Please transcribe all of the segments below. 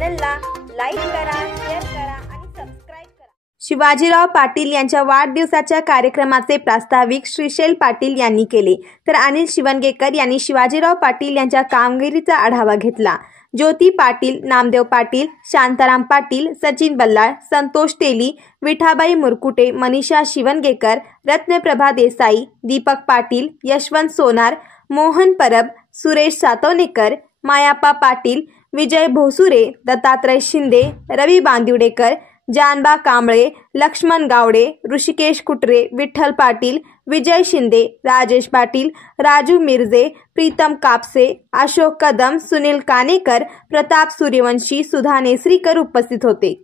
चॅनलला लाईक करा, शेअर करा आणि सबस्क्राईब करा। शिवाजीराव पाटील यांच्या वाढदिवसाच्या कार्यक्रमाचे प्रास्ताविक श्रीशैल पाटील यांनी केले, तर अनिल शिवणगेकर यांनी शिवाजीराव पाटील यांच्या कामगिरीचा आढावा घेतला। ज्योती पाटील, नामदेव पाटील, शांताराम पाटील, सचिन बल्लाळ, संतोष तेली, विठाबाई मुरकुटे, मनीषा शिवणगेकर, रत्नप्रभा देसाई, दीपक पाटील, यशवंत सोनार, मोहन परब, सुरेश सातवणेकर, मायाप्पा पाटील, विजय भोसुरे, दत्तात्रय शिंदे, रवी बांदिवडेकर, जानबा कांबळे, लक्ष्मण गावडे, ऋषिकेश कुटरे, विठ्ठल पाटील, विजय शिंदे, राजेश पाटील, राजू मिर्जे, प्रीतम कापसे, अशोक कदम, सुनील कानेकर, प्रताप सूर्यवंशी, सुधा नेसरीकर उपस्थित होते।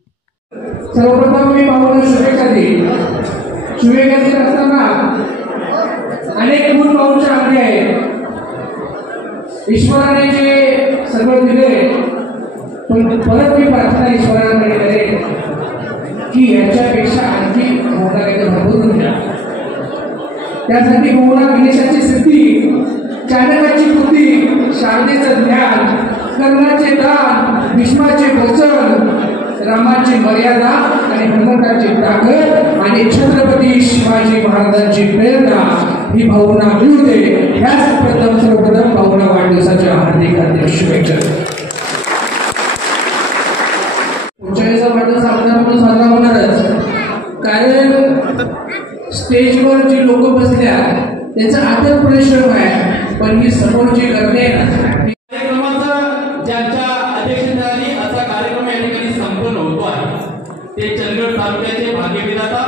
सर्वप्रथम मी भाऊला शुभेच्छा देईन। शुभेच्छा देत असताना अनेक गुण भाऊंच्या हाती आहेत। ईश्वराने जे सगळं दिले, पण परत मी प्रार्थना ईश्वराकडे करेन की याच्यापेक्षा आणखी मोठा काहीतरी भरपूर द्या। त्यासाठी भाऊला गणेशाची सिद्धी, चाणकाची कृती, शारदेचं ज्ञान, कर्णाचे दान, भीष्माचे वचन, रामाची मर्यादा आणि हनुमंताची ताकद आणि छत्रपती शिवाजी महाराजांची प्रेरणा ही भाऊंना मिळू दे। ह्याच सर्वप्रथम भाऊंना वाढदिवसाच्या हार्दिक हार्दिक शुभेच्छा। पुढच्या वेळेचा वाढदिवस आपल्याला साजरा होणारच, कारण स्टेजवर जी लोक बसल्या त्यांचा आदर परिश्रम आहे, पण ही समोर जी करणे ज्यांच्या अध्यक्षतेखाली असा कार्यक्रम या ठिकाणी संपन्न होतो आहे ते चंदगड तालुक्याचे भाग्यविधाता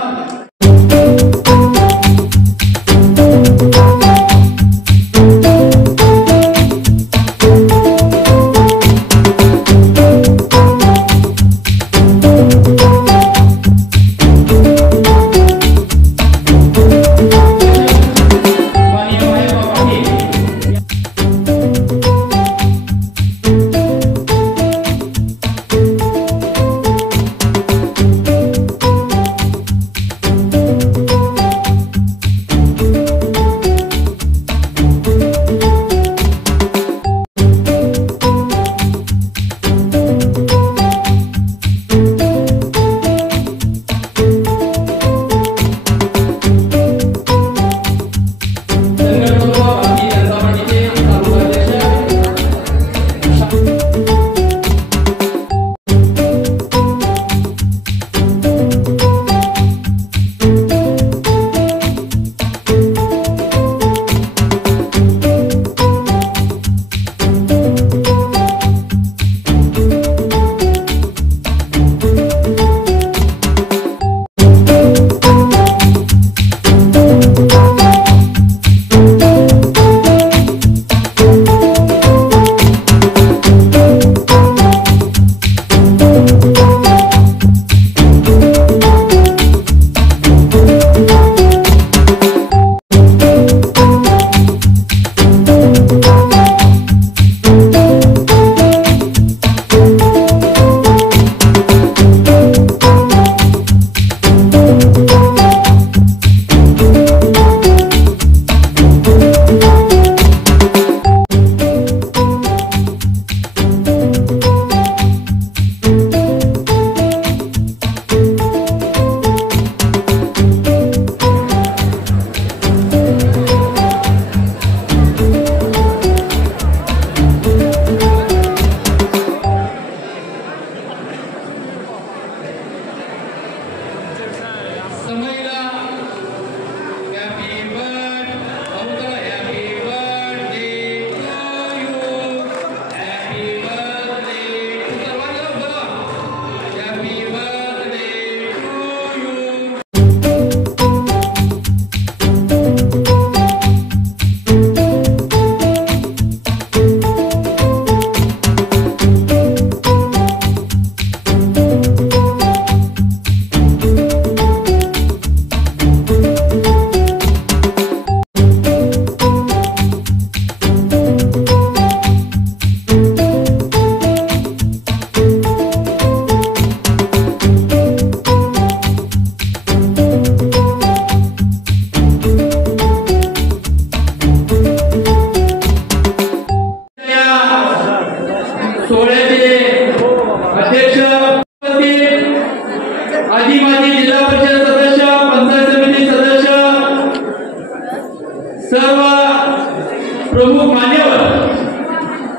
प्रमुख मान्यवर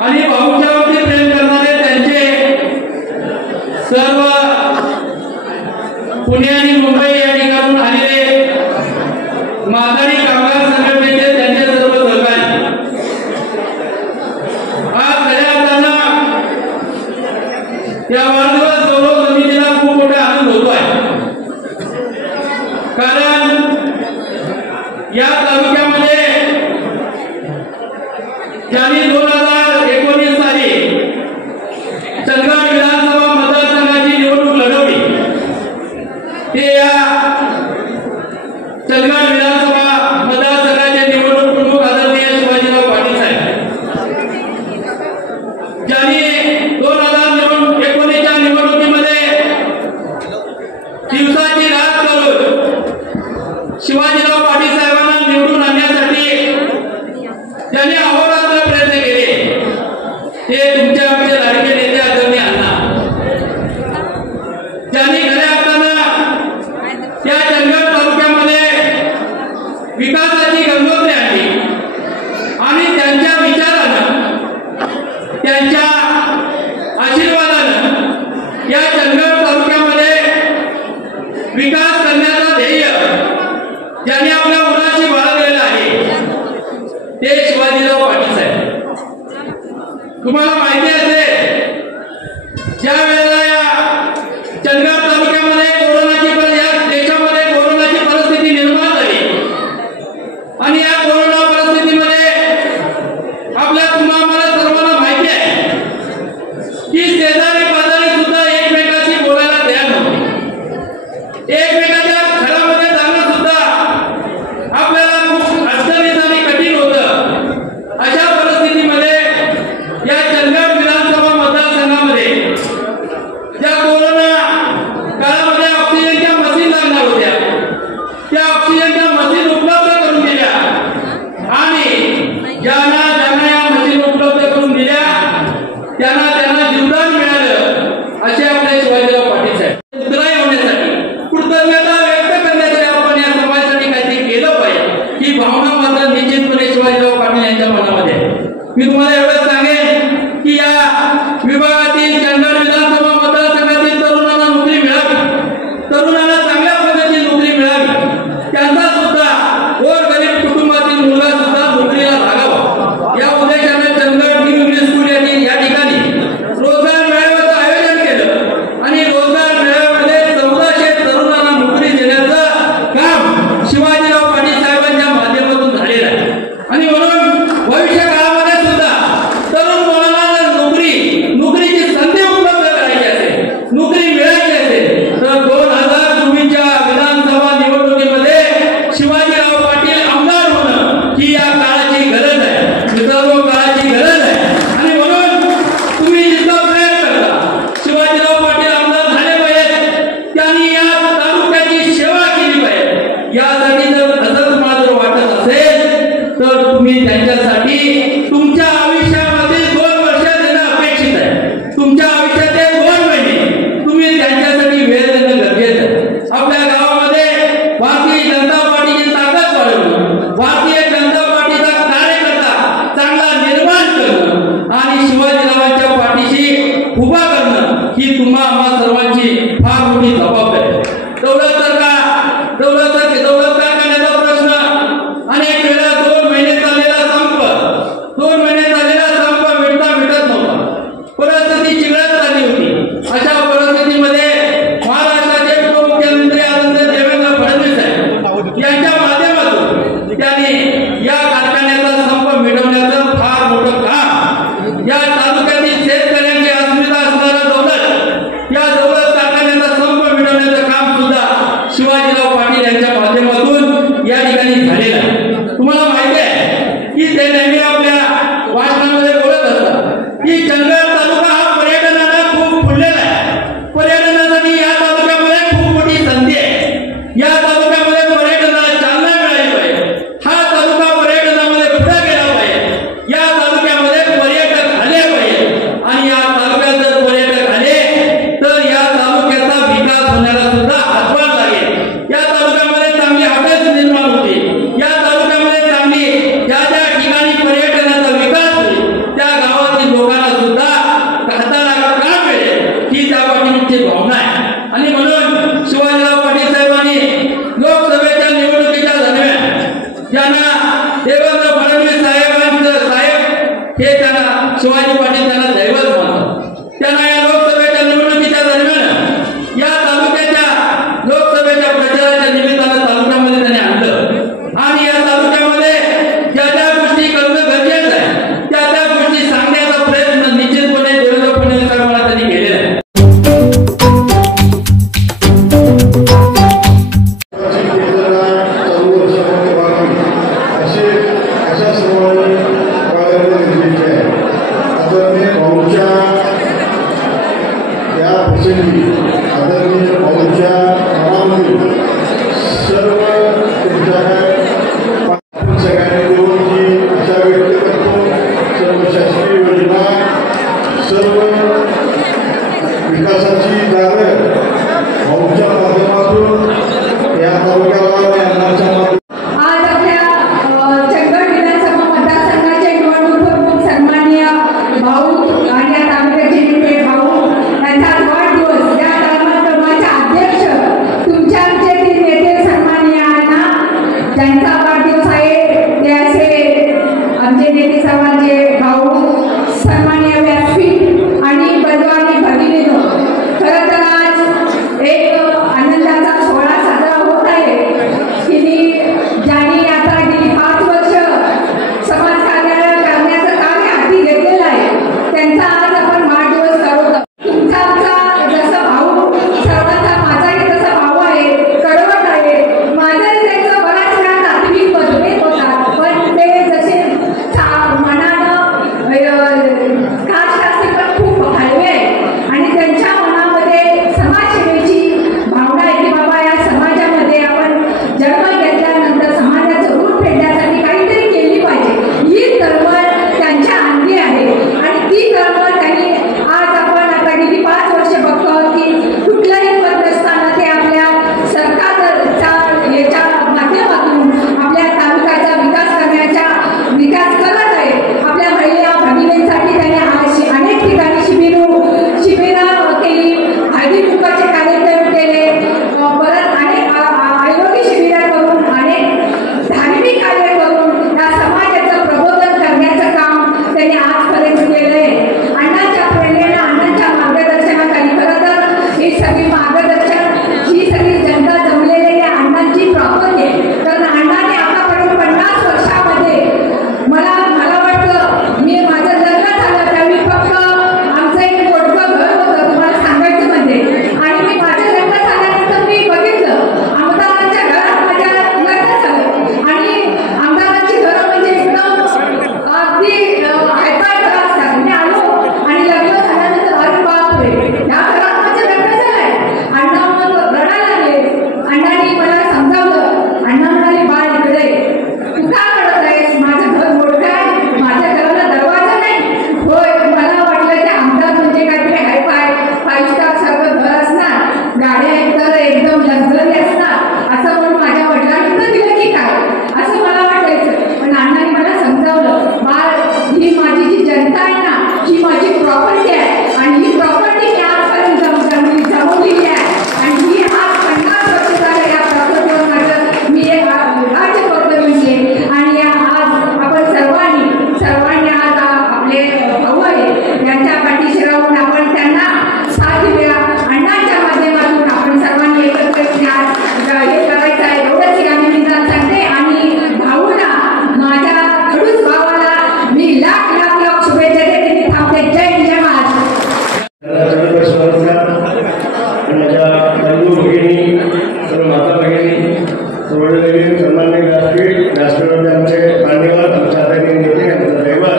आणि भाऊच्यावरती प्रेम करणारे त्यांचे सर्व पुणे आणि मुंबई या ठिकाणून आलेले माथाडी कामगार संघटनेचे त्यांचे सर्व सहकारी आज खऱ्या अर्थानं या वाढदिवस गौरव समितीला खूप मोठा आनंद होतो आहे, कारण या तालुक्यामध्ये ज्यांनी 2019 साली चंदगड विधानसभा मतदारसंघाची निवडणूक लढवली ते या चंदगड विधानसभा मतदारसंघाचे निवडणूक प्रमुख आदरणीय शिवाजीराव पाटील साहेब, ज्यांनी 2019 च्या निवडणुकीमध्ये दिवसाची रात करून शिवाजीराव पाटील साहेबांना निवडून आणण्यासाठी त्यांनी अहोरात्र प्रयत्न केले। ते तुमचे आमचे लाडके नेते आदरणीय अण्णा, ज्यांनी खऱ्या अर्थानं त्या चंदगड तालुक्यामध्ये विकासाची गंगोत्री आणली आणि त्यांच्या विचारानं त्यांच्या आशीर्वादानं या चंदगड तालुक्यामध्ये विकास करण्याचा ध्येय ज्यांनी आपल्या मुलाशी बाळगलेलं आहे ते शिवाजीराव पाटील साहेब। तुम्हाला माहिती असेल, ज्या वेळेला या चंदगड तालुक्यामध्ये या देशामध्ये कोरोनाची परिस्थिती निर्माण झाली आणि या कोरोना परिस्थितीमध्ये आपल्या तुम्हाला सर्वांना माहिती आहे की शेजारी पाजारी सुद्धा एकमेकाशी बोलायला तयार नव्हते, एकमेकाच्या घरामध्ये जाणं सुद्धा आपल्याला खूप अडचणीत आणि कठीण होतं। अशा परिस्थितीमध्ये या चंदगड विधानसभा मतदारसंघामध्ये ज्या कोरोना काळामध्ये ऑक्सिजनच्या मशीन लागणार होत्या, त्या ऑक्सिजनच्या मशीन उपलब्ध करून दिल्या आणि ज्यांना या मशीन उपलब्ध करून दिल्या त्यांना जीवदान मिळालं असे आपले शिवाजीराव पाटील साहेब। उतराई होण्यासाठी कृतज्ञता व्यक्त करण्यासाठी आपण या समाजासाठी काहीतरी केलं पाहिजे ही भावना मात्र निश्चितपणे शिवाजीराव पाटील यांच्या मनामध्ये आहे। मी तुम्हाला एवढंच सांगेन की या विभागातील चंदगड विधानसभा मतदारसंघातील तरुणांना नोकरी मिळावी, तरुणांना चांगल्या पद्धतीने नोकरी मिळावी, त्यांचा सुद्धा गोरगरीब कुटुंबातील मुलगा सुद्धा नोकरीला लागावा या उद्देशाने चंदगड न्यू इंग्लिश स्कूल या ठिकाणी रोजगार मेळाव्याचं आयोजन केलं आणि रोजगार मेळाव्यामध्ये 1400 तरुणांना नोकरी देण्याचं काम शिवाजीराव पाटील साहेबांच्या माध्यमातून झालेलं आहे। आणि म्हणून भविष्य काळामध्ये सुद्धा तरुण मुलांना जर नोकरीची संधी उपलब्ध करायची असेल, नोकरी मिळायची असेल तर 2024च्या विधानसभा निवडणुकीमध्ये शिवाजीराव पाटील आमदार होणं ही या काळाची गरज आहे, सर्व काळाची गरज आहे। आणि म्हणून तुम्ही जितका प्रयत्न करता शिवाजीराव पाटील आमदार झाले पाहिजेत, त्यांनी या तालुक्याची सेवा केली पाहिजे। यासाठी जर असं तुम्हाला जर वाटत असेल तर तुम्ही त्यांच्यासाठी तुमच्या आयुष्यामध्ये 2 वर्ष देणं अपेक्षित आहे, तुमच्या आयुष्याचे 2 महिने तुम्ही त्यांच्यासाठी वेळ देणं गरजेचं आहे। आपल्या गावामध्ये भारतीय जनता पार्टीची ताकद वाढवणं, भारतीय जनता पार्टीचा कार्यकर्ता चांगला निर्माण करणं आणि शिवाजीरावांच्या पाठीशी उभा करणं ही तुम्हा आम्हा सर्वांची फार मोठी जबाबदारी आहे। दौलत कारखान्याचा प्रश्न अनेक वेळा 2 महिने चाललेला संप मिटत नव्हता, परिस्थिती चिघळत चालली होती। अशा परिस्थितीमध्ये महाराष्ट्राचे उपमुख्यमंत्री आदरणीय देवेंद्र फडणवीस साहेब यांच्या माध्यमातून त्यांनी या कारखान्याचा संप मिटवण्याचं फार मोठं काम या तालुक्यातील शेतकऱ्यांची अस्मिता असणारा या दौलत कारखान्याचा संप मिटवण्याचं काम सुद्धा शिवाजीराव पाटील यांच्या माध्यमातून या ठिकाणी झालेलं आहे। तुम्हाला माहिती आहे की ते नेहमी आपल्या भाषणामध्ये बोलत असतात की चंदगड तालुका हा पर्यटनाला खूप फुललेला आहे, पर्यटनासाठी या तालुक्यामध्ये खूप मोठी संधी आहे। या तालुक्यामध्ये पर्यटनाला चालना मिळाली पाहिजे, हा तालुका पर्यटनामध्ये पुढे गेला पाहिजे, या तालुक्यामध्ये पर्यटक आले पाहिजे आणि या तालुक्यात जर पर्यटक आले तर या तालुक्याचा विकास होण्याला सुद्धा हातभार लागेल। या तालुक्यामध्ये चांगली हॉटेल्स निर्माण होतील, या तालुक्यामध्ये चांगली ज्या ठिकाणी पर्यटनाची हे त्यांना शिवाजी पाटील त्यांना दैवत मानतात. त्यांना या लोकसभेच्या निवडणुकीच्या दरम्यान या तालुक्याच्या लोकसभेच्या प्रचाराच्या निमित्तानं तालुक्यामध्ये त्यांनी आणलं आणि या तालुक्यामध्ये ज्या ज्या गोष्टी करणं गरजेचं आहे त्या गोष्टी सांगण्याचा प्रयत्न निश्चितपणे देवेंद्र फडणवीस साहेबांना त्यांनी केलेला आहे. आदरणीय भाऊच्या नावामध्ये सर्व सगळ्यांनी मिळून ही इच्छा व्यक्त करतो. सर्व शासकीय योजना सर्व विकासाची दारं भाऊच्या माध्यमातून या तालुक्याला अन्नाच्या माध्यमातून आज आपल्या चंदगड विधानसभा मतदारसंघाचे निवडणूक प्रमुख सन्माननीय भाऊ आणि या तालुक्याचे नेते भाऊ यांचा वाढदिवस या कार्यक्रमाचे अध्यक्ष तुमच्या आमचे नेते सन्माननीय अण्णा ज्यांचा वाढदिवस आहे ते असे आमचे नेते सर्वांचे भाऊ सन्माननीय व्यासपीठ आणि बंधू भगिनीनो. खरं तर आज एक आनंदाचा सोहळा साजरा होत आहे की ज्यांनी आता गेली 5 वर्ष समाज कार्यालय करण्याचं कार्य हाती घेतलेलं आहे त्यांचा आज आपण वाढदिवस करतो. तुमचा आमचा जसं भाऊ सर्वांचा माझाही जसा भाऊ आहे कडवट आहे माझंही त्यांचं बराच वेळा तात्विक मतभेद होतात पण ते जसे मनानं काष्टाचे पण खूप हलवे आहे आणि त्यांच्या मनामध्ये समाजसेवेची भावना आहे की बाबा या समाजामध्ये आपण जन्म घेतल्यानंतर समाजाचं रूप फेडण्यासाठी काहीतरी केली पाहिजे ही तळमळ त्यांच्या अंगी आहे आणि ती तळमळ त्यांनी आज आपण आता गेली 5 वर्ष बघतो की कुठलंही पद नसताना ते आपल्या सरकारच्या याच्या माध्यमातून आपल्या तालुक्याचा विकास करत आहे. आपल्या महिला भगिनींसाठी त्यांनी अनेक ठिकाणी शिबिरं केली, हळदी कुंकवाचे कार्यक्रम केले, परत अनेक आरोग्य शिबिरं करून अनेक धार्मिक कार्य करून या समाजाचं प्रबोधन करण्याचं काम त्यांनी आजपर्यंत केलं आहे. अण्णांच्या प्रेरणेनं अण्णांच्या मार्गदर्शनाखाली खरं तर ही सगळी मार्गदर्शन ही सगळी जनता जमलेली आहे अण्णांची प्रॉपर्टी आहे. कारण अण्णाने आतापर्यंत 50 वर्षामध्ये मला वाटतं मी माझं लग्न झालं त्यावेळी फक्त आमचं एक मोठं घर होतं तुम्हाला सांगायचं म्हणजे आणि मी माझं लग्न झाल्यानंतर मी बघितलं आमदारांच्या घरात माझ्या लग्न झालं आणि आमदारांची घरं म्हणजे एकदम अगदी हायफाय घरं असतात. मी आलो आणि लग्न झाल्यानंतर अरे बापरे या घरात माझं लग्न झालंय. अण्णा मग रडायला लागले. अण्णांनी मला समजावलं. अण्णा म्हणाले बाळ इकडे तू का रडत आहेस माझं घर मोठं आहे माझ्या घराला दरवाजा नाही. होय मला वाटलं की आमदार म्हणजे काहीतरी हायफाय 5 स्टार सारखं घर असणार गाड्या एकतर एकदम लक्झरी असणार असं म्हणून माझ्या वडिलांनी तर दिलं की काय असं मला वाटायचं. पण अण्णांनी मला समजावलं बाळ ही माझी जी जनता आहे ना ही माझी प्रॉपर्टी आहे आणि ही प्रॉपर्टी मी आजपर्यंत जमवलेली आहे आणि ही आज 50 वर्ष झालं या प्रॉपर्टीवर माझं मी एक राज्य करतो म्हणजे आणि आज आपण सर्वांनी आज आपले भाऊ आहे यांच्या पाठीशी राहून आपण त्यांना साथ देऊया. अण्णांच्या माध्यमातून आपण सर्वांनी एकत्रित हे करायचं आहे एवढंच या निमित्तानं सांगते आणि भाऊला माझ्या खडूस भावाला मी लाख शुभेच्छा देते. मी थांबते. जय महाराष्ट्र. माझ्या बंधू भगिनी सर्व माता भगिनी सर्व सन्माननीय व्यासपीठामध्ये आमचे मान्यवर आमच्या आदरणीय नेते आमचा दैवत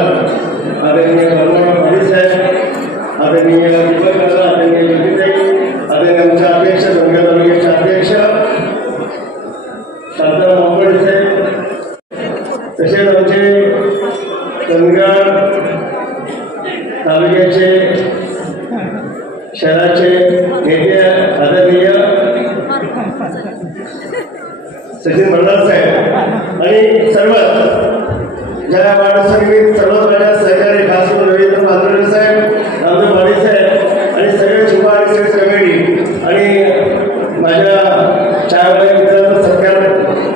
आदरणीय पाटील साहेब आदरणीय दीपक दादा आदरणीय ज्योतिताई आदरणीय आमच्या अध्यक्ष धनगर तालुक्याचे अध्यक्ष शांताराम मोंगडे साहेब तसेच आमचे धनगर तालुक्याचे शहराचे नेते आदरणीय सचिन भंडार साहेब आणि सर्व ज्या वाढदिवसानिमित्त सर्व माझ्या सहकारी खास करून रवींद्र मांजरेकर साहेब रामदेव पाटील साहेब आणि सगळे शुभा कमिटी आणि माझ्या 4 मित्रांचा सत्कार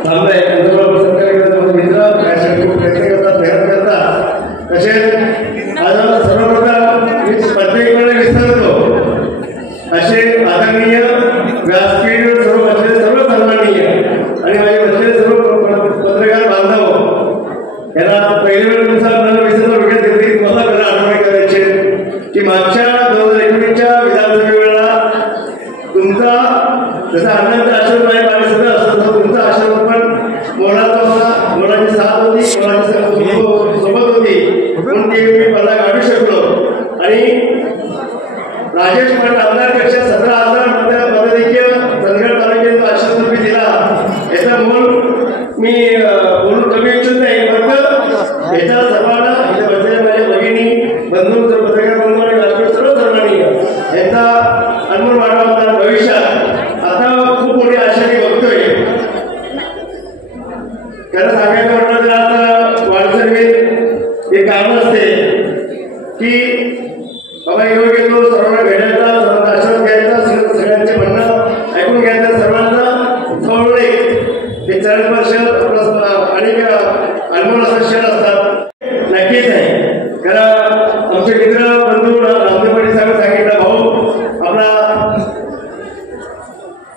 थांबलाय. सत्कार करतात मित्र यासाठी खूप प्रयत्न करतात मेहनत करतात. तसेच एक कारण असते की बाबा योग येतो, सर्वांना भेटायचा, सर्वांना आशीर्वाद घ्यायचा, सगळ्यांचे म्हणणं ऐकून घ्यायचं, सर्वांना कळवणे हे चरणस्पर्श अनेक अनमोल असा क्षण असतात. नक्कीच आहे, कारण आमचे मित्र बंधू रामदेव पाटील साहेब सांगितलं, भाऊ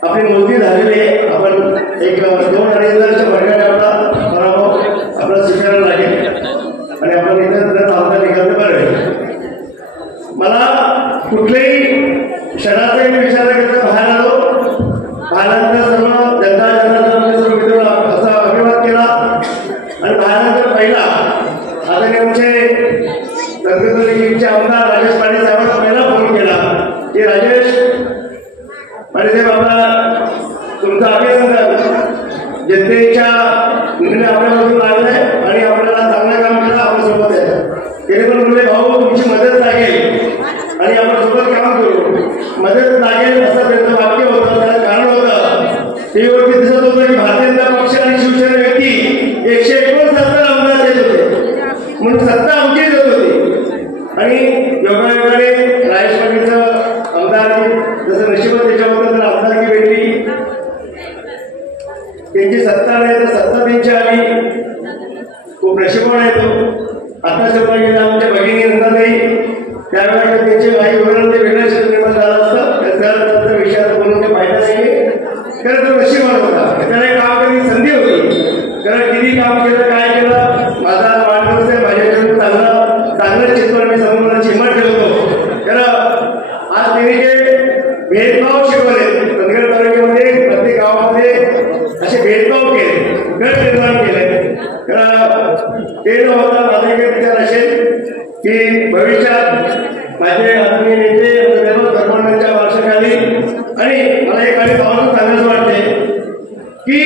आपली मोजणी झालेली आहे, आपण एक 2-2.5 वर्षाच्या आपला पराभव आपला स्वीकारायला लागेल आणि आपण इथं आमदार निघालं बरं. मला कुठल्याही क्षणाचा विचार करता बाहेर आलो, बाहेरनंतर सर्व जनता सर्व मित्रांना असा अभिवाद केला आणि बाहेरनंतर पहिला आदरणीय आमचे गणपतीचे आमदार राजेश पाटील साहेबांना पहिला फोन केला की राजेश पाटील साहेब, आपला तुमचं अभिनंदन, जनतेच्या निर्णय आपल्या बाजूला लागलाय आणि आपल्याला चांगलं काम केलं, आपण सोबत आहे. ते पण म्हणले, भाऊ तुमची मदत लागेल आणि आपण सोबत काम करू, मदत लागेल असं त्यांचं वाक्य होतं. त्याला कारण होतं, टीव्हीवरती दिसत होतं की भारतीय जनता पक्ष आणि शिवसेना व्यक्ती 169 आमदार देत होते, म्हणून सत्ता आमची देत होती. आणि योगायोगाने राजेश पाटीलचं आमदार जसं नशिबात त्याच्याबद्दल आमदारकी भेटली, त्यांची सत्ता नाही तर सत्ता त्यांची आली, खूप नशिबान आहे तो. आता सत्ता गेला आमच्या भगिनी नंदाताई, त्यावेळेला त्यांचे काही विवरण ते वेगळ्या क्षेत्र निर्माण झालं असतं, त्याचा विषयात बोलून ते फायदा नाही. खरं तर नशिबान होता, त्याला काम करण्याची संधी होती. कारण किती काम केलं, काय केलं, माझा वाढदिवस आहे, माझ्याकडून चांगलं चित्र मी समोरची हिंमत ठेवतो. खरं आज त्यांनी जे भेदभाव शिकवले, चंदगड तालुक्यामध्ये प्रत्येक गावामध्ये असे भेदभाव केले, गट निर्माण केले. ते न होता माझा एक विचार असेल की भविष्यात माझे आदरणीय नेते धर्मांच्या वर्षाखाली, आणि मला एक काही गावातून सांगायचं वाटते की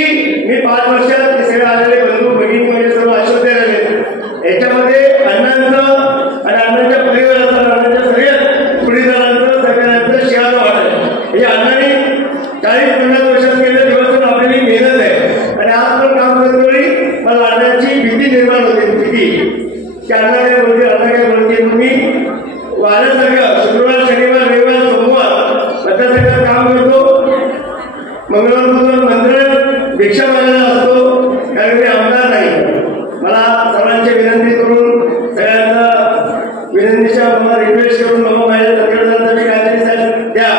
मी 5 वर्षात सगळे आलेले बंधू भगिनी म्हणजे सर्व आश्वस्त राहिले, याच्यामध्ये अण्णांचं आणि अण्णांच्या परिवाराचं, अण्णांच्या सगळ्यात पुढे जाण्याचं सगळ्यांचं शिवाला वाटत. हे अण्णांनी 40-50 वर्षात केले दिवस आपल्याला मेहनत आहे आणि आज पण काम करतोय. मला अण्णांची भीती निर्माण होते, भीती की अण्णा काय बोलते, अण्णा काय बोलते. मी वाऱ्यासारखं शुक्रवार, शनिवार, रविवार, सोमवार मतदारसंघात काम करतो, मंगळवार मंदिरात भिक्षा मागायला असतो, कारण मी आमदार नाही. मला सर्वांची विनंती करून, सगळ्यांना विनंतीच्या मला रिक्वेस्ट करून बाबा माझ्या तक्रारदारांनी काहीतरी द्या,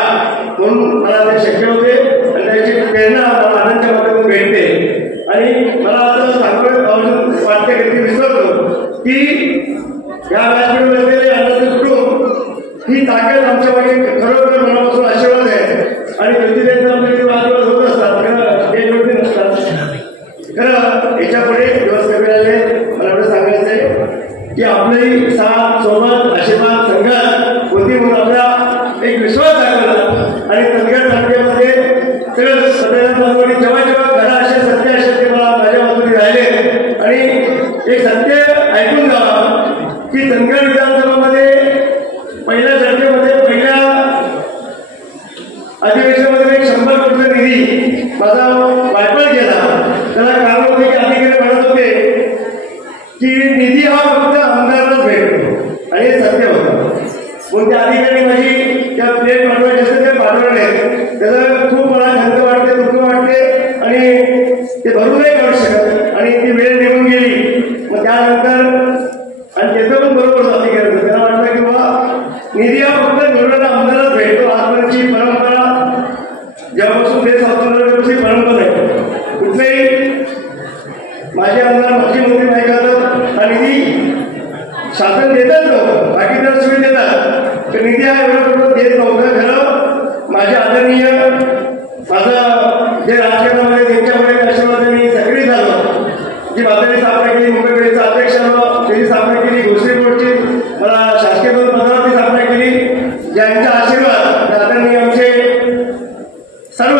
म्हणून मला ते शक्य होते आणि त्याची प्रेरणा मला आनंदच्या माध्यमातून भेटते. आणि मला असं सांगून वाटते की विसरतो की या व्यासपीठावर बसलेले आनंद कुटुंब ही ताकद आमच्या मागे खरोखर मनापासून आशीर्वाद आहे. आणि ज्योतिर्यांचा वादविवाद होत असतात, हे जोडते नसतात. खरं याच्या पुढे दिवस कमी आले, मला एवढं सांगायचं आहे की आपलंही साथ, सोबत, आशीर्वाद, संघात होती म्हणून आपला एक विश्वास दाखवला. आणि चंदगड तालुक्यामध्ये सगळं सत्यनारायण जेव्हा जेव्हा घरा असे सत्य असे ते मला माझ्या बाजूने राहिले. आणि एक सत्य ऐकून जावा की चंदगड विधानसभामध्ये पहिल्या चर्चेमध्ये, पहिल्या अधिवेशनामध्ये 100 कोटी निधी माझा वायफळ केला. त्याला कारण होते की अधिकारी म्हणत होते की निधी हा फक्त आमदारांनाच भेटतो, आणि हे सत्य होतं. म्हणून त्या अधिकारी माझी त्या प्लेट पाठवायचे असते ते पाठवले, त्याचं खूप मला खंत वाटते, दुःख वाटते आणि ते भरून नाही काढू शकत. आणि ती वेळ निघून गेली. मग त्यानंतर आणि त्याचं पण बरोबर अधिकारी त्याला वाटलं की बाबा निधी हा फक्त निवडणारा आमदारच भेटतो. आजपर्यंतची परंपरा जेव्हापासून देश स्वातंत्र्याची परंपरा आहे. कुठलेही माझे आमदार, माजी मंत्री नाही करतात हा निधी शासन देतात नव्हतं, बाकी तर सुविधा देतात, तर निधी हा एवढा देत नव्हतं. खरं माझे आदरणीय, माझं जे राजकारणामध्ये त्यांच्यामध्ये आशीर्वादाने सगळी झालं, जी बाजारी स्थापना केली, मुंबईचा अध्यक्ष त्याची स्थापना केली, घोषणे बोर्डची मला शासकीय पदावरती स्थापना केली, ज्यांचा आशीर्वाद आदरणीय आमचे सर्व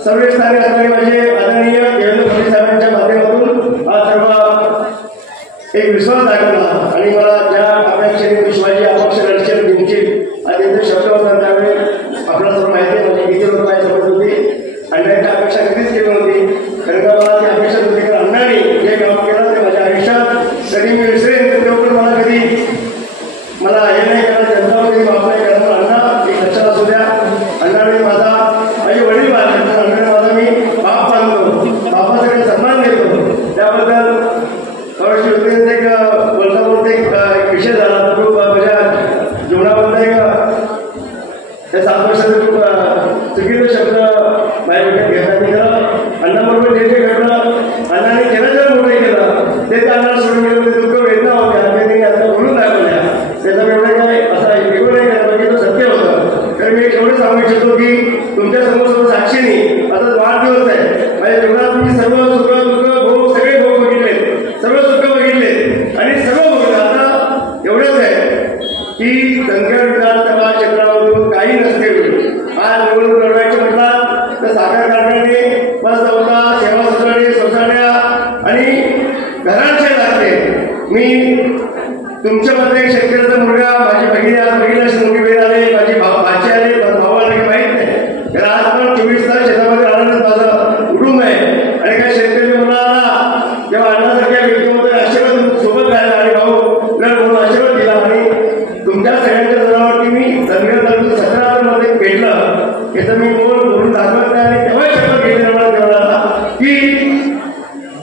स्थानी असणारे माझे आदरणीय देवेंद्र फडणवीस साहेबांच्या माध्यमातून हा सर्व एक विश्वास दाखवला. आणि मला ज्या अपेक्षेने शिवाजी अपक्ष लढत जिंकतील आणि त्यांचे शब्द होतात त्यावेळी आपल्याला सर्व माहिती आहे, म्हणजे किती लोक माझ्या समोर होती आणि त्यांची अपेक्षा कधीच केली नव्हती. कारण का मला ती अपेक्षा होती की अण्णांनी जे काम केलं ते माझ्या आयुष्यात कधी मी विसरेन. विषय झाला तर खूप माझ्या जीवनामध्ये त्या 7 वर्षाचा खूप चुकीचा शब्द माझ्या डोक्यात घेतला. अण्णाबरोबर जे घडलं, अण्णाने केलं जर मोठं केलं ते अण्णाला सोडून गेलं, ते दुःख वेदना होत्या त्यांनी आता बोलून दाखवल्या. त्याचा एवढं काय असा वेगळं नाही करायला पाहिजे, तो सत्य होतं. कारण मी एवढं सांगू इच्छितो की तुमच्या समोर साक्षीने आता वाढदिवस आहे, माझ्या जीवनात मी सर्व सुख दुःख भोग सगळे भोग बघितले, सर्व सुख बघितले आणि सर्व बघितलं. आता एवढंच आहे की संकट विधानसभा क्षेत्रामधून काही नसते. आज निवडणूक लढवायची म्हटलं तर साखर कारखाने, मस्त होता, सेवा सुधारणे, शौचालया आणि घरांचे लागते. मी तुमच्यामध्ये एक शेतकऱ्याचा मुलगा, माझी बहिणी आज बहिणीला मोठी बहीण आले, माझी भाची आले, भाऊ आले की माहीत नाही. कारण आज पण 24 तास शेतामध्ये राहणारच माझं कुटुंब आहे. आणि काही शेतकरी मुलाला जेव्हा अण्णासारख्या व्यक्तीमध्ये आशीर्वाद सोबत राहिला आणि भाऊ म्हणून आशीर्वाद दिला आणि तुमच्या सगळ्यांच्या जनावरती मी संघर्ष 17 मध्ये भेटलं, याचं मी बोलून दाखवत नाही. आणि तेव्हा शपथ घेतली मला तेव्हा की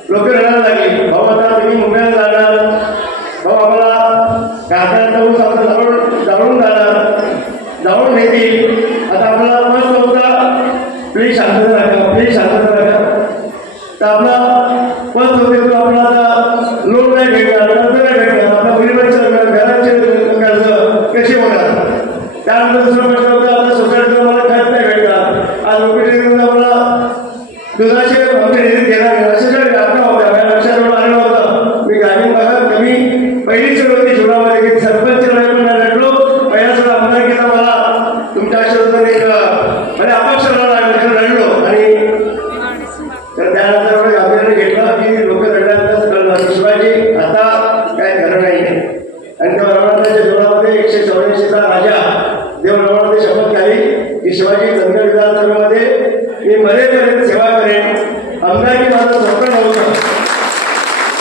लोक रडायला लागली, भाऊ आता तुम्ही मुंबईला जाणार, भाऊ आम्हाला कारखान्याचा ऊस आपला जाळून जाणार, जाळून नेतील, आता आपल्याला मस्त होता, प्लीज शांतता राखा, प्लीज शांतता राखा. तर आपला मस्त होते तो आपला आता लोन नाही भेटणार, कर्ज नाही भेटणार, आपल्या मुलीबाईच्या घराचे कर्ज कसे होणार. त्यानंतर दुसरा प्रश्न होता आता सोसायटीचा मला खर्च नाही भेटणार. आज लोकेशन मला दुधाचे आमच्या निधी घेणार असे ज्या व्याख्या होत्या माझ्या लक्षात एवढं आलं होतं. मी ग्रामीण भागात कमी पहिलीच वेळ होती जीवनामध्ये की सरपंच पण लढलो, पहिला सुद्धा आमदारकीचा मला तुमच्या आशीर्वादाने म्हणजे अपक्ष लढलो. आणि तर त्यानंतर एवढं गांभीर्याने घेतलं की लोक लढल्यानंतर कळलं शिवाजी आता काय खरं नाही. आणि त्या रवणाच्या जीवनामध्ये 184चा राजा देव रवणामध्ये शपथ घ्यावी की शिवाजी चंदगड विधानसभेमध्ये मी मरेपर्यंत सेवा करेन. आमदारकी माझं स्वप्न नव्हतं,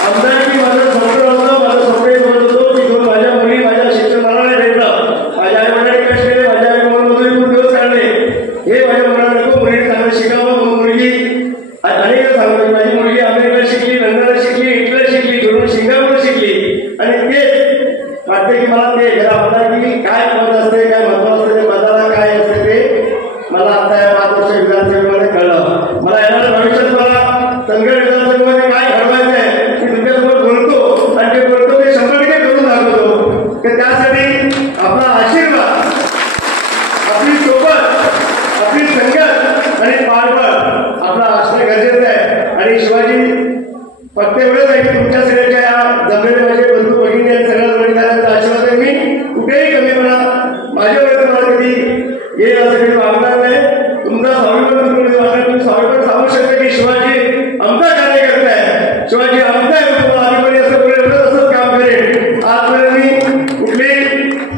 आमदारकी माझं स्वप्न नव्हतं. माझं स्वप्न बोलत होतो की दोन माझ्या मुली माझ्या शिक्षण मला नाही भेटलं, माझ्या आई वडिलांनी कष्ट केले, माझ्या आई मुलांमधून खूप दिवस काढले, हे माझ्या मुलांना नको, मुलीने चांगलं शिकावं. मुलगी अनेक सांगतो, माझी मुलगी अमेरिका शिकली, लंडनला शिकली, इटलीला शिकली, जोडून सिंगापूर शिकली. आणि तेच वाटते की मला ते घरा आमदारकी काय पद असते, काय महत्व असते, ते पदाला काय असते ते मला आता या 5 वर्ष विधानसभेमध्ये कळलं. मला येणाऱ्या भविष्यात मला संघटन विधानसभेमध्ये काय घडवायचं आहे मी तुमच्यासोबत बोलतो आणि जे बोलतो ते 100% करून दाखवतो. की त्यासाठी आपला आशीर्वाद, आपली सोबत, आपली संगत आणि पाठबळ आपला असणं गरजेचं आहे. आणि शिवाजी फक्त एवढंच आहे की तुमच्या सगळ्यांच्या या जमलेले माझे बंधू भगिनी आणि सगळ्या जोडीदारांचा आशीर्वाद आहे. मी कुठेही कमीपणा माझ्यावर मला कधी हे असं काही वागणार नाही. तुमचा स्वाभिमान तुम्ही वागणार, तुम्ही स्वाभिमान सांगू शकता की शिवाजी आमचा कार्यकर्ता आहे, शिवाजी आमचा आहे. तुम्हाला आधीपणी असं बोलेल, एवढंच असंच काम करेल. आजपर्यंत मी कुठली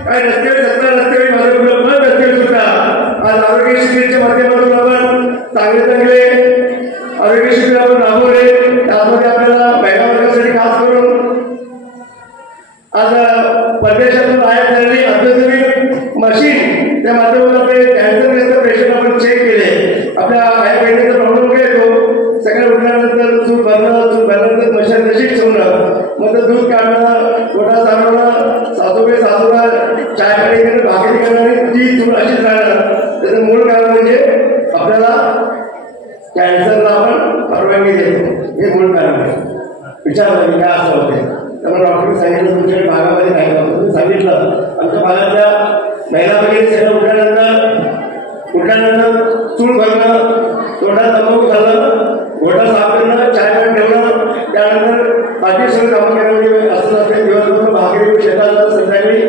काय रस्त्यावर 17 रस्त्यावर माझं कुठलं पण रस्त्यावर सुद्धा आज आरोग्य शिबिराच्या माध्यमातून आपण चांगले आरोग्य शिबिर आपण राबवले. त्यामध्ये आपल्याला महिला वर्गासाठी खास करून आज परदेशातून आयात झालेली अत्याधुनिक मशीन त्या माध्यमातून आपले कॅन्सरग्रस्त पेशंट आपण चेक केले. आपल्या आई बहिणीचा प्रॉब्लेम काय येतो, सगळ्या उठल्यानंतर चूक भरल्यानंतर मशीन तशीच ठेवणं, मग तर दूध काढणं, पोटा चालवणं, सासूला चाय पाणी करणं, भाकरी करणं आणि ती चूक अशीच राहणं. त्याचं मूळ कारण म्हणजे आपल्याला कॅन्सरला आपण परवानगी देतो, हे मूळ कारण आहे. विचारलं काय असं होते, त्यामुळे डॉक्टरने सांगितलं तुमच्या भागामध्ये काय होतं. तुम्ही सांगितलं आमच्या भागातल्या महिला भगिनी सगळं उठल्यानंतर चूळ भरणं, तोंडात तंबाखू घालणं, घोटा साफ करणं, चाय पण ठेवणं, त्यानंतर बाकी सगळं कामं करण्यामध्ये असं असते. दिवसभर भाकरी शेतात, संध्याकाळी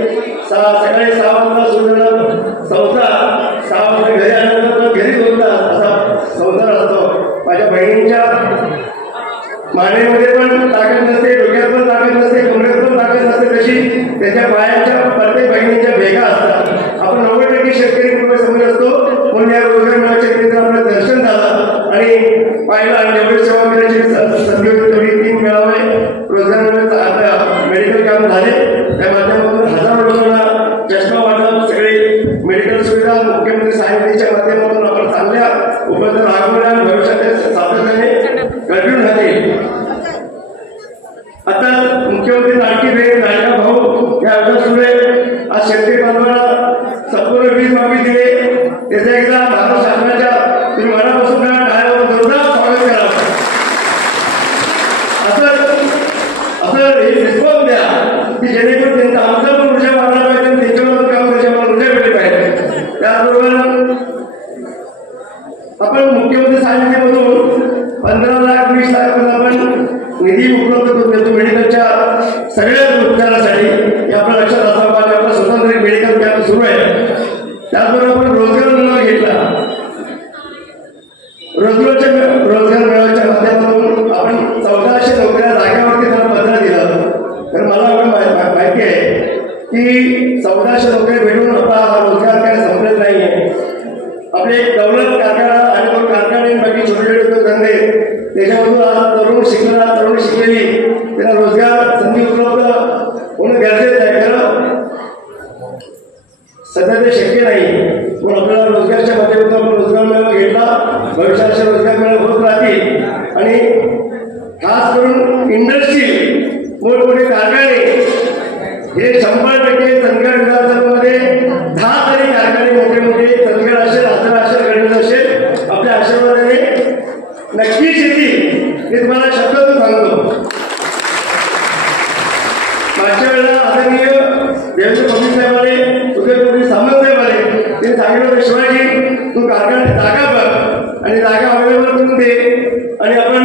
सकाळी 6 वाजता सुरू संसार, 6 वाजता घरी आल्यानंतर घरी 2 तास असा संसार असतो. माझ्या बहिणींच्या मानेमध्ये पण ताकद नसते, डोक्यात पण ताकद नसते, कमरेत पण ताकद नसते, तशी त्याच्या पायाच्या प्रत्येक बहिणींच्या भेगा असतात. आपण 90% शेतकरी कुटुंब समज असतो, म्हणून या रोजगार मेळाव्याच्या केंद्रात आपलं दर्शन झालं आणि पाहिलं आणि जेवढी सेवा करायची संधी होती तेवढी 3 मेळावे रोजगार मेळाव्याचं आपल्या मेडिकल काम झाले. त्या माध्यमातून हजारो लोकांना चष्मा वाटप, सगळे मेडिकल सुविधा मुख्यमंत्री सहाय्यतेच्या माध्यमातून आपण चांगल्या उपलब्ध राबवल्या, भविष्यात सातत्याने कंटिन्यू राहतील. आता मुख्यमंत्री लाडकी बहीण, लाडका भाऊ या त्या योजनेमुळे आज शेतकरी बांधवांना संपूर्ण वीज माफी दिले. त्याचा एकदा महाराष्ट्र शासनाच्या तुम्ही मनापासून टाळ्यावर जोरदार स्वागत करा. असं हे रिस्पॉन्स द्या की जेणेकरून त्यांचं आमचं पण ऊर्जा वाढला पाहिजे आणि त्यांच्यावर काम ऊर्जा भेटली पाहिजे. त्याचबरोबर आपण मुख्यमंत्री सहाय्यतेमधून 15 लाख 20 लाख आपण निधी उपलब्ध करून देतो मेडिकलच्या सगळ्याच उपचारासाठी. हे आपल्या लक्षात असावं पाहिजे. आपला स्वतंत्र मेडिकल कॅम्प सुरू आहे. त्याचबरोबर आपण रोजगार मेळावा घेतला. रोजगार मेळाव्याच्या माध्यमातून आपण 1400 नोकऱ्या जागेवरती त्यांना पत्र दिलं. तर मला माहिती आहे की 1400 नोकऱ्या भेटून आपला रोजगार काय संपलेला नाहीये. आपले एक दौलत कारखाना आणि 2 कारखाने बाकी छोटे छोटे उद्योगधंदे त्याच्यामधून आज तरुण शिकणारा तरुण शिकलेली त्यांना रोजगार संधी उपलब्ध होणं गरजेचं आहे. खरं सध्या ते शक्य नाही. पण आपल्याला रोजगारच्या माध्यमातून आपण रोजगार मेळावा घेतला. भविष्यात असे रोजगार मेळावे होत राहतील आणि खास करून इंडस्ट्री मोठमोठे कारखाने हे 100% चंदगड विधानसभेमध्ये 10 तरी कारखाने मोठे मोठे चंदगड असेल आसरा असेल गणित असेल आपल्या आशीर्वादाने नक्कीच येतील हे तुम्हाला शब्दातून सांगतो. मागच्या वेळेला आदरणीय देवेंद्र फडणवीस साहेब आले, उद्योगमंत्री सामंत साहेब आले. त्यांनी सांगितलं होतं शिवाजी तू कारखान्यात जागा बघ आणि जागा अवेलेबल करून दे आणि आपण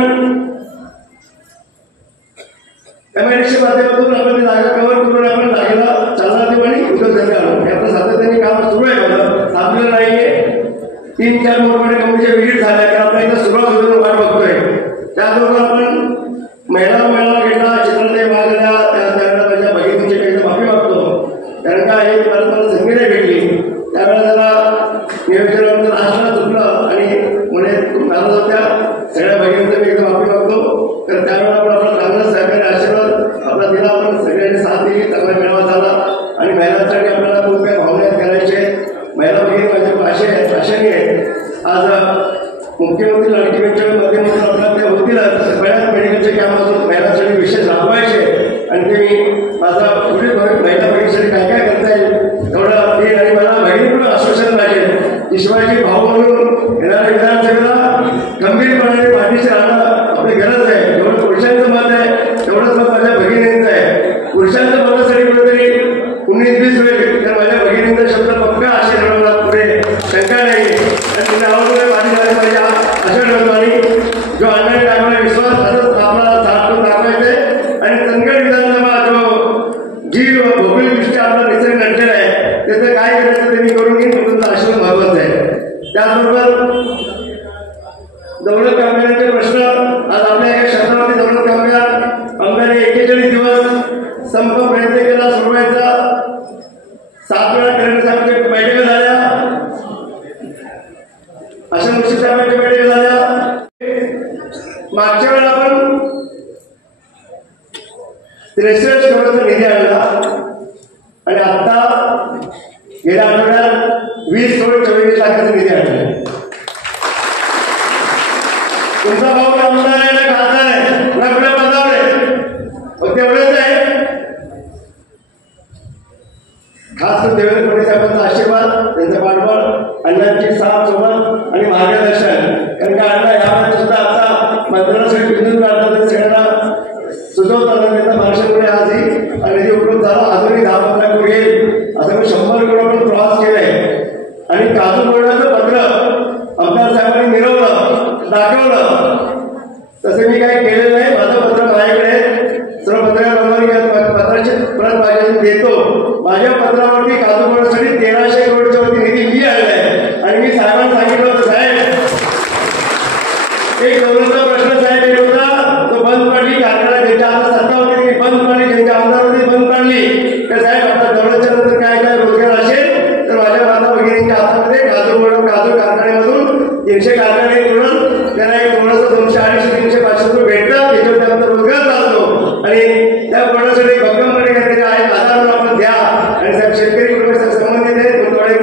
MIDC माध्यमातून आपण जागा कव्हर करून आपण जागेला चालना देऊ आणि उद्योगधंदे आणू. हे आपलं सातत्याने काम सुरू आहे. मला थांबलेलं नाहीये. 3-4 मोठमोठ्या कंपनीच्या विजिट झाल्या कारण आपल्या इथं सुरुवात होऊन वाट बघतोय. त्याचबरोबर आपण महिला मेळावा घेतला. चित्रताई मागल्या त्यावेळेला माझ्या भगिनीची काही माफी मागतो कारण का हे मला संधी नाही भेटली. त्यावेळेला त्याला नियोजनानंतर राष्ट्राला चुकलं आणि मुळे नाराज होत्या. सगळ्या भगिनींचं मी एकदा माफी मागतो. तर त्यावेळेला आपण आपला चांगला सहकारी आशीर्वाद आपला दिला. आपण सगळ्यांनी साथ दिली. चांगला मेळावा झाला आणि महिलांसाठी आपल्याला खूप काही भावना करायचे. महिला भगिनी माझ्या आशेने आज मुख्यमंत्री लाडकी बहीण माध्यमातून आपल्याला त्या होतीलच. सगळ्याच मेडिकलच्या कॅम्पमधून महिलांसाठी विशेष राबवायचे आणि ते मी माझा पुढील महिला भगिनीसाठी काय काय करता येईल तेवढं देईन. आणि मला भगिनीकडून आश्वासन पाहिजे की शिवाजी भाऊ म्हणून येणाऱ्या विधानसभेला गंभीरपणे पाठीशी राहणं आपली गरज आहे. जेवढं पुरुषांचं मत आहे तेवढंच मत माझ्या भगिनींचं आहे. पुरुषांच्या मतासाठी कुठेतरी 19-20 वेळ तर माझ्या भगिनींचा शब्द पक्का आशीर्वाद पुढे शंका नाही. आणि तुम्ही आवडून माझी पाहिजे अशा ठरवतो आणि जो आणणाऱ्या टायमाला विश्वास खरंच आपला साथ दाखवायचे आणि चंदगड विधानसभा जी भौगोलिकदृष्ट्या आपला निसर्ग नटलेला आहे त्याचं काय करायचं ते मी करून घेईन. तुमचा आशीर्वाद महत्वाचा आहे. त्याचबरोबर दौलत कामगारांचे प्रश्न आज आपल्या एका शहरामध्ये दौलत कामगारांनी 41 दिवस संप प्रयत्न केला सोडवायचा. 7 वेळा करण्यासाठी बैठका झाल्या. अशा मुश्किल साहेबांच्या बैठका झाल्या. मागच्या वेळेला आपण 63 करोडचा निधी आणला आणि आता गेल्या आठवड्यात 20 करोड 24 लाखाचा निधी आणला. तुमचा भाऊ आमदार आहे ना खासदार आहे ना कुठल्या पदावर आहे तेवढेच आहे. खास करून देवेंद्र फडणवीस साहेबांचा आशीर्वाद त्यांचा पाठबळ अण्णांची साथ सोबत आणि मार्गदर्शन. कारण का अण्णा यावेळेस सुद्धा आता मंत्रालयासाठी बिंदून काढतात सगळ्यांना सुचवतात. त्यांचा भाषणामुळे आजही निधी उपलब्ध झाला. अजूनही 10-15 कोटी येईल असं मी 100 करोड आपण प्रवास केलाय. आणि काजू बोर्डाचं पत्र आमदार साहेबांनी मिळवलं दाखवलं तसं मी काही केलेलं नाही. माझं पत्र माझ्याकडे सर्व पत्रकारांनी पत्राची प्रत माझ्याकडे देतो. माझ्या पत्रावरती काजू बोर्डासाठी 1300 करोडच्या वरती निधी मी आणलाय आणि मी साहेबांना सांगितलं होतं साहेब एक दौलतचा प्रश्न साहेब येत होता तो बंद पाडली. कारखाना ज्यांच्या आता सत्ता होती ती बंद पाडली. ज्यांच्या आमदार होती बंद पाडली. तर साहेब आपल्या दौलतच्या नंतर काय काय रोजगार असेल तर माझ्या माता भगिनींच्या हातामध्ये काजू कारखान्यामधून 300 कारखाने मिळून त्यांना एक थोडंसं 200, 250, 300, 500 रुपये भेटतात. त्याच्यावर त्यांचा रोजगार चालतो आणि त्या बोर्डासाठी भक्कमपणे काहीतरी आहे आधार आपण द्या. आणि साहेब शेतकरी कुटुंबाशी संबंधित आहे थोडे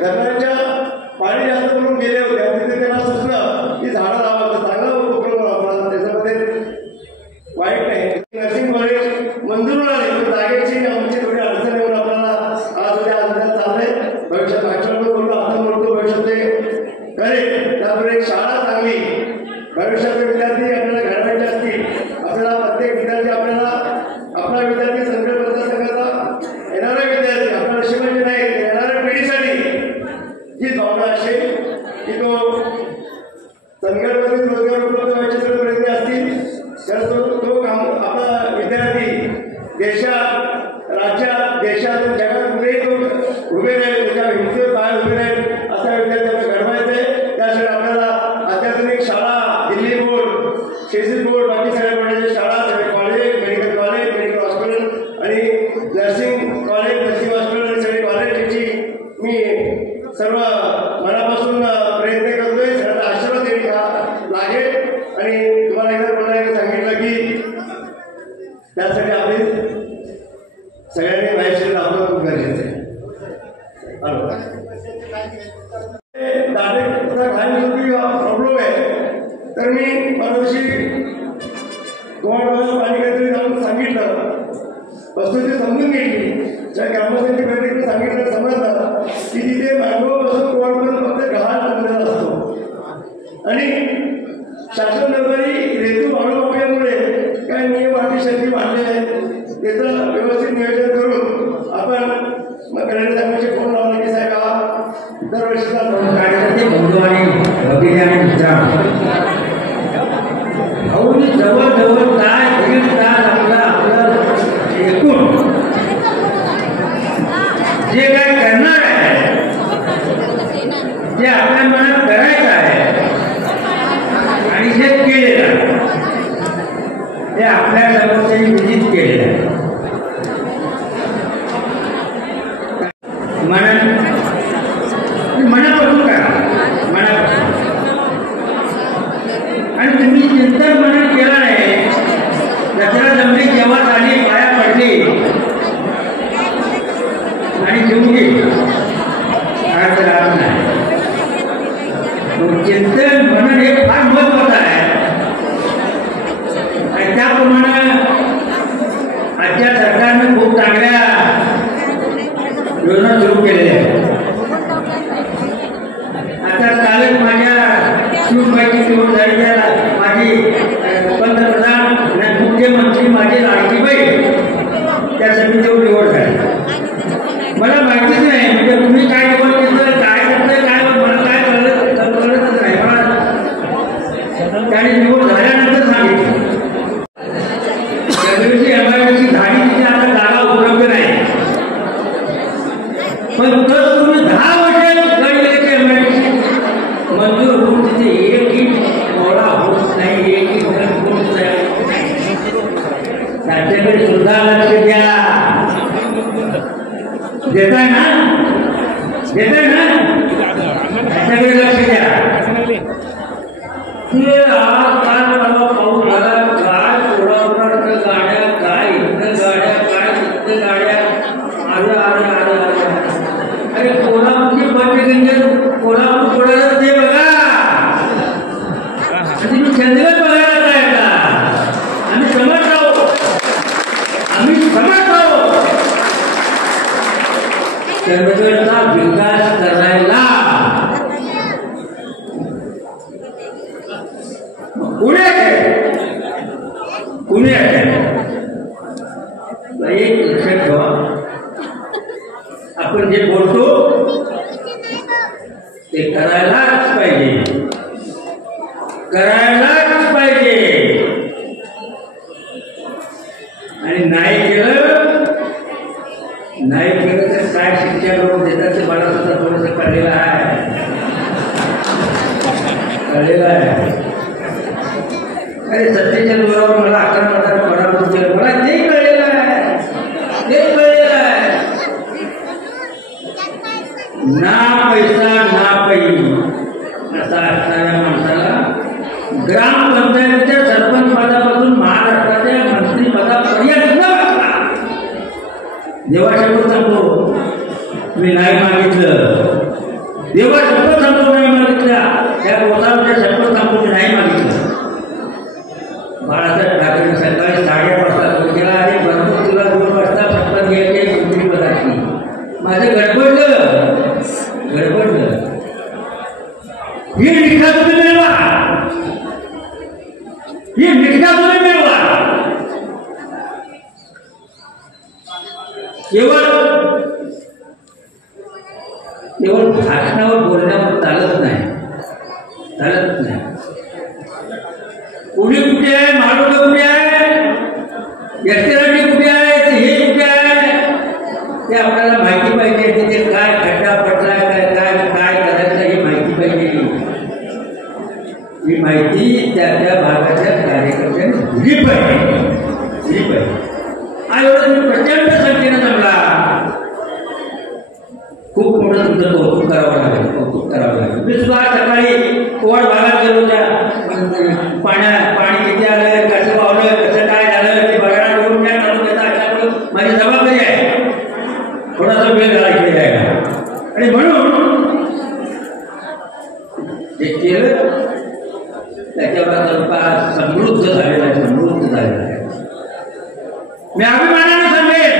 धरणाच्या पाणी जास्त करून गेले होते आणि तिथे त्यांना सुचलं की झाडं लावायचं, चांगला उपक्रम आपला, त्याच्यामध्ये वाईट नाही. नर्सिंग कॉलेज मंजूर झाले पण जागेची आमची थोडी अडचण येऊन आपल्याला आज चाललंय. भविष्यात मागच्या बोललो, आता बोलतो, भविष्यात ते करेल. त्यामुळे एक शाळा चांगली, भविष्यातले विद्यार्थी आपल्याला घडवायचे असतील, आपल्याला प्रत्येक विद्यार्थी आपला विद्यार्थी संघ मतदारसंघाचा येणारा विद्यार्थी आपल्याला शिवाजी नाही येणाऱ्या पिढीसाठी ही भावना असेल की तो संघटनेत रोजगार उपलब्ध व्हायचे जर प्रयत्न असतील तर तो काम आपला विद्यार्थी देशात, राज्यात, देशात, जगात कुठेही तो उभे राहील, त्याच्या हिमतीवर पाय उभे राहील असा विद्यार्थ्यांना घडवायचंय. त्यासाठी आपल्याला अत्याधुनिक शाळा, दिल्ली बोर्ड, शेसी बोर्ड, बाकी सगळ्या प्रकारच्या शाळा, सगळे कॉलेज, मेडिकल हॉस्पिटल आणि नर्सिंग कॉलेज, नर्सिंग हॉस्पिटल आणि सगळे कॉलेज याची मी सर्व मनापासून प्रयत्न करतोय. सगळ्यांना आशीर्वाद देणे लागेल आणि तुम्हाला एकदा पुन्हा सांगितलं की त्यासाठी आपली सगळ्यांनी लाईफस्टाईल आपलं खूप गरजेचं आहे. प्रॉब्लेम आहे तर मी परवाशी गोवाडवाला पालिकेतरी जाऊन सांगितलं, वस्तुस्थिती समजून घेतली. ज्या ग्रामस्थांची बैठकीने सांगितलं, समजलं की तिथे मँगोपासून गोवाडपर्यंत फक्त गहाळ टाकलेला असतो आणि शासन दरबारी रेतू वाढू वापरल्यामुळे काय नियम अटीशर्ती वाढले आहेत, त्याचं व्यवस्थित नियोजन करून आपण मग साहेबांचे फोन लावला की साहेब दरवर्षीचा कार्यकर्ते बंधू आणि भगिनी आणि मित्रांनो, भाऊनी जवळजवळ तास दीड तास आपलं एकूण जे काय करणार आहे, जे आपल्या मनात करायचं आहे आणि जे केलेलं आहे ते आपल्या सर्वांनी विजित केलेलं आहे. मनापासून करा, मनापासून. आणि तुम्ही चिंतन मनन केलं नाही, दसरा जमली जेव्हा झाली, पाया पडली आणि घेऊन गेली, अर्थ राहत नाही. मग चिंतन मनन हे फार महत्वाचं आहे आणि त्याप्रमाणे आजच्या सरकारने खूप चांगल्या योजना सुरू केलेल्या आहेत. आता कालच माझ्या शिवबाईची निवड झाली, माझी पंतप्रधान आणि मुख्यमंत्री माझी लाडकी बहीण त्या समितीवर निवड झाली. मला माहितीच नाही म्हणजे तुम्ही काय निवड घेतलं, काय करतंय, काय मला काय कळतच नाही. मला त्याने निवड झाल्यानंतर सांगितलं एमआयडीसी झाली, तिथे आता जागा उपलब्ध नाही. पण तर तुम्ही 10 वर्ष गडलेले एमआयडीसी मंजूर होऊन तिथे एकही मोडा होत नाही, एकही घटक होत नाही. त्याच्याकडे सुद्धा लक्ष द्या. देताय ना, देताय ना, त्याच्याकडे लक्ष द्या. ते आज काय मला पाऊस झाला, काय कोल्हापुरात गाड्या, काय इथं गाड्या, काय तिथं गाड्या, आलं आलं आलं आलं. अरे कोल्हापूरची पंचगंगा कोल्हापूर कोणाला ते बघा, तुम्ही चंदगड बघायला काय का? आम्ही समर्थ आहोत, आम्ही समर्थ आहोत. चंदगडचा विकास करायला पुणे एक लक्षात ठेवा, आपण जे बोलतो ते करायलाच पाहिजे, करायलाच पाहिजे. आणि नाही केलं तर काय शिक्षा करून देतात ते मला सुद्धा थोडंसं कळलेलं आहे. अरे सत्तेच्या जोरावर मला 11 हजार पराभूत केलं, मला ते कळलेलं आहे, ते कळलेलं आहे. ना पैसा ना पैसा असा असणाऱ्या माणसाला ग्रामपंचायतीच्या सरपंच पदापासून महाराष्ट्राच्या मंत्री पदापर्यंत देवाशेवर सांगतो, मी नाही मागितलं देवा शपथ सांगतो नाही मागितल्या, त्या पोताच्या शपथ सांगतो नाही मागितलं. बाळासाहेब ठाकरे सकाळी 8:30 वाजता फोन केला आणि बरोबर तुला 2 वाजता शपथ घ्यायची मंत्रिपदाची. माझं गडबडलं. ही निष्ठा तुम्ही मिळवा, ही निष्ठा तुम्ही मिळवा. केवळ भाषणावर बोलण्यावर चालत नाही. कोणी कुठे आहे, माळोदा कुठे आहे, यष्टीराठी कुठे आहे, हे कुठे आहे, ते आपल्याला माहिती पाहिजे. तिथे काय खड्डा पडलाय, काय करायचं ही माहिती पाहिजे. ही माहिती त्या भागाच्या कार्यकर्त्यांनी दिली पाहिजे. एवढं मी प्रचंड संख्येनं जमला. खूप मोठं तुमचं कौतुक करावं लागेल. मी सुद्धा सकाळी कोवड भागात गेलो. त्या पाणी किती आलं, कसं पावलं, कसं काय झालं ते बघायला करून काय चालू घेता माझी जबाबदारी आहे. थोडासा वेळ झाला इकडे आहे आणि म्हणून ते केलं. त्याच्यावर समृद्ध झालेला आहे. मी अभिमानाने सांगेन,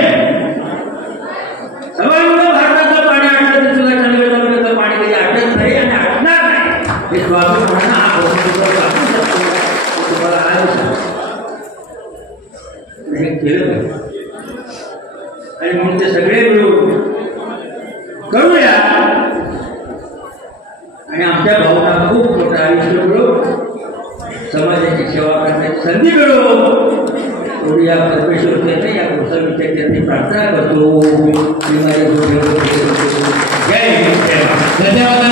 समग्र भारताचं पाणी आटलं तर तुला चंद्रपूरचं पाणी कधी आटत नाही आणि आटणार नाही. हे स्वामी म्हणणं हा तुम्हाला आज हे केलं पाहिजे. आणि म्हणून ते सगळे मिळून करूया आणि आमच्या भावना खूप मोठं आयुष्य मिळो, समाजाची सेवा करण्याची संधी मिळो. थोडी या परमेश्वर या गोष्टी प्रार्थना करतो. धन्यवाद.